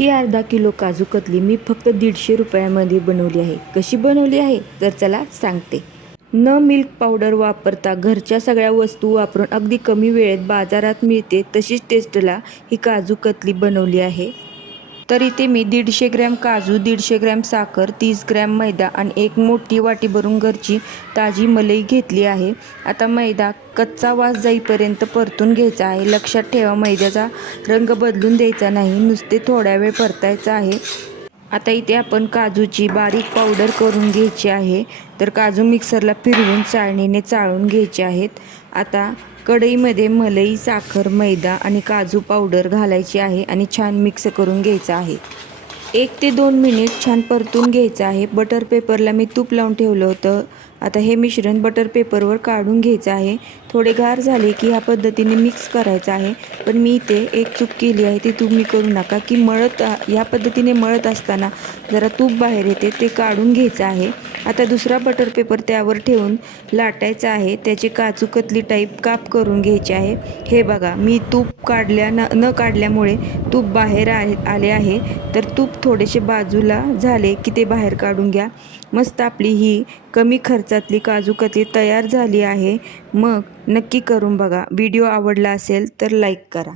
ही अर्धा किलो काजू कतली मी फक्त दीडशे रुपयामध्ये बनवली आहे. कशी बनवली आहे? तर चला सांगते. न मिल्क पावडर वापरता घरच्या सगळ्या वस्तू वापरून अगदी कमी वेळेत बाजारात मिळते तशीच टेस्टला ही काजू कतली बनवली आहे. तर इथे मी दीडशे ग्रॅम काजू दीडशे ग्रॅम साखर तीस ग्रॅम मैदा आणि एक मोठी वाटी भरून घरची ताजी मलई घेतली आहे. आता मैदा कच्चा वास जाईपर्यंत परतून घ्यायचा आहे. लक्षात ठेवा मैद्याचा रंग बदलून द्यायचा नाही. नुसते थोड्या वेळ परतायचा आहे. आता इथे आपण काजूची बारीक पावडर करून घ्यायची आहे. तर काजू मिक्सरला फिरवून चाळणीने चाळून घ्यायचे आहेत. आता कढईमध्ये मलई साखर मैदा आणि काजू पावडर घालायची आहे आणि छान मिक्स करून घ्यायचं आहे. एक ते दोन मिनिट छान परतून घ्यायचं आहे. बटर पेपरला मी तूप लावून ठेवलं होतं. आता हे मिश्रण बटर पेपरवर काढून घ्यायचं आहे. थोडे गार झाले की ह्या पद्धतीने मिक्स करायचं आहे. पण मी इथे एक चूक केली आहे. ती तुम्ही करू नका की मळत या पद्धतीने मळत असताना जरा तूप बाहेर येते ते काढून घ्यायचं आहे. आता दुसरा बटर पेपर त्यावर ठेवून लाटायचा आहे. त्याचे काजू कतली टाईप काप करून घ्यायची आहे. हे बघा मी तूप काढल्या न न काढल्यामुळे तूप बाहेर आले आहे. तर तूप थोडेसे बाजूला झाले की ते बाहेर काढून घ्या. मस्त आपली ही कमी खर्चातली काजू कतली तयार झाली आहे. मग नक्की करून बघा. व्हिडिओ आवडला असेल तर लाईक करा.